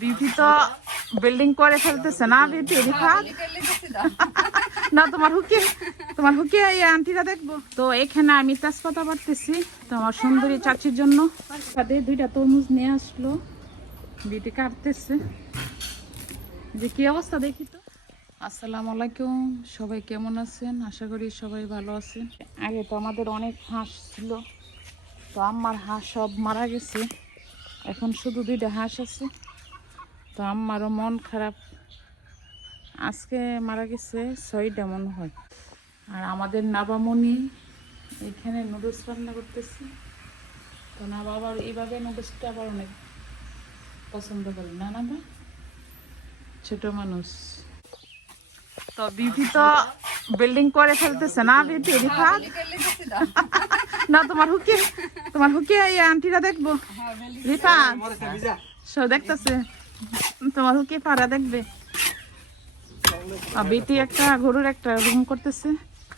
Beauty তো building করে ফেলতেছে না বিউটি রিফা না তোমার হুকে এই আন্টিরা দেখবো তো এখানে আমি তেজপাতা বাটতেছি তো আমার সুন্দরী চাচির জন্য সাথে 2টা তরমুজ নিয়ে আসলো বিউটি কাটতেছে যে কি অবস্থা দেখি তো। আসসালামু আলাইকুম, সবাই কেমন আছেন? আশা করি সবাই ভালো আছেন। আগে তো আমাদের অনেক হাঁস ছিল, তো আমার হাঁস সব মারা গেছে, এখন শুধু 2টা হাঁস আছে। তো আমারও মন খারাপ, আজকে মারা গেছে 6টা মনে হয়। আর আমাদের নাবামণি এখানে নুডলস রান্না করতেছে। তো না বাবার এইভাবে নুডলসটা আবার অনেক পছন্দ করে না না ছোট মানুষ। তো বিউটি তো বিল্ডিং করে ফেলতেছে না বিউটি রিফা না তোমার হুকে এই আন্টিরা দেখবো রিফা সব দেখতেছে তোমার হুকে পাড়া দেখবে। বিউটি একটা গরুর একটা রুম করতেছে,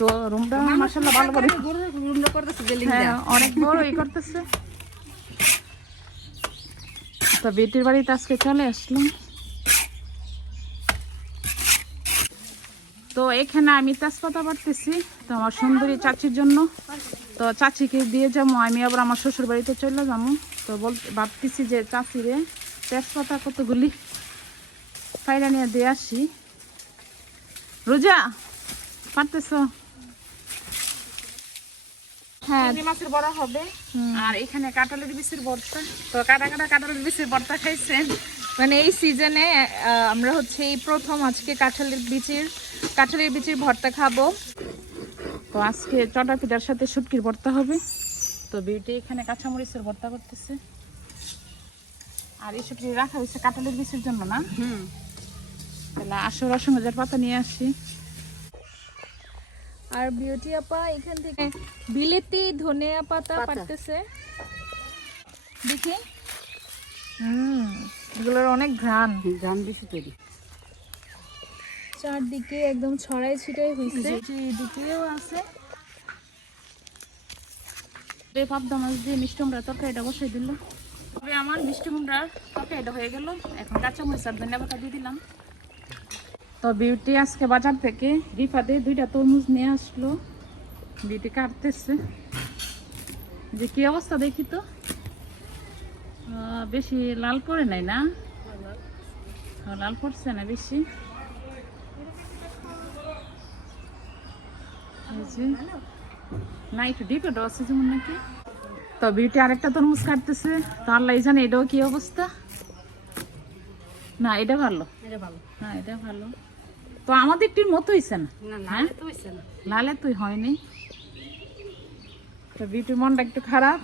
তো রুমটা মাশাআল্লাহ ভালো করে হ্যাঁ অনেক বড় করতেছে। তো বিউটির বাড়িতে আজকে চলে আসলাম। তো এখানে আমি তেজপাতা বাটতেছি তো আমার সুন্দরী চাচির জন্য। তো চাচিকে দিয়ে যাবো, আমি আবার আমার শ্বশুর বাড়িতে চলে যাবো। তো ভাবতেছি যে চাচিরে তেজপাতা কতগুলি পায়রা নিয়ে দিয়ে আসি। রোজা পারতেছ? হ্যাঁ মাছের বড়া হবে। আর এখানে কাঁঠালের বিচির ভর্তা। তো কাঁঠালের বিচির ভর্তা খাইছেন? মানে এই সিজনে আমরা হচ্ছে এই প্রথম আজকে কাঁঠালের বিচির ভর্তা খাবো। তো আজকে চটা পিঠার সাথে শুটকির ভর্তা হবে। তো বিউটি এখানে কাঁচামরিচের ভর্তা করতেছে। আর এই শুটকি রাখা হয়েছে কাঁঠালের বিচির জন্য না? তাহলে আসো রসুন ভাজার পাতা নিয়ে আসি। আর বিউটি আপা এখান থেকে বিলেতি ধনিয়া পাতা পাড়তেছে। দেখি এগুলোর অনেক ঘ্রাণ বেশি তৈরি। চারদিকে একদম ছড়াই ছিটাই হয়েছে। এদিকেও আছে। পাবদা মাছ দিয়ে মিষ্টি কুমড়ার তরকারিটা বসাই দিল। তবে আমার মিষ্টি কুমড়ার তরকারিটা হয়ে গেল। এখন কাঁচামরিচ আর ধনিয়া পাতা দিয়ে দিলাম। তো বিউটি আজকে বাজার থেকে রিফাতে 2টা তরমুজ নিয়ে আসলো, বিউটি কাটতেছে যে কি অবস্থা দেখি তো। বেশি লাল পড়ে নাই না? লাল পড়ছে না বেশি। না একটু ডিপে আছে যেমন নাকি। তো বিউটি আরেকটা তরমুজ কাটতেছে। তো আল্লাহ জানে এটাও কি অবস্থা। না এটা ভালো, হ্যাঁ এটা ভালো। তো আমাদের একটির মতো হয়েছে না? হ্যাঁ লালে তুই হয়নি। তো বিউটির মনটা একটু খারাপ।